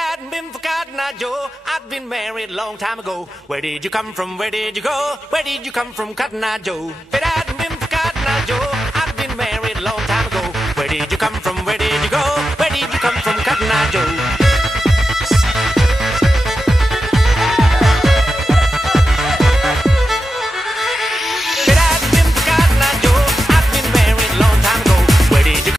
hadn't been for Cotton Eye Joe, I'd been married a long time ago. Where did you come from? Where did you go? Where did you come from, Cotton Eye Joe? If it hadn't been for Cotton Eye Joe, I'd been married a long time ago. Where did you come from? Where did you go?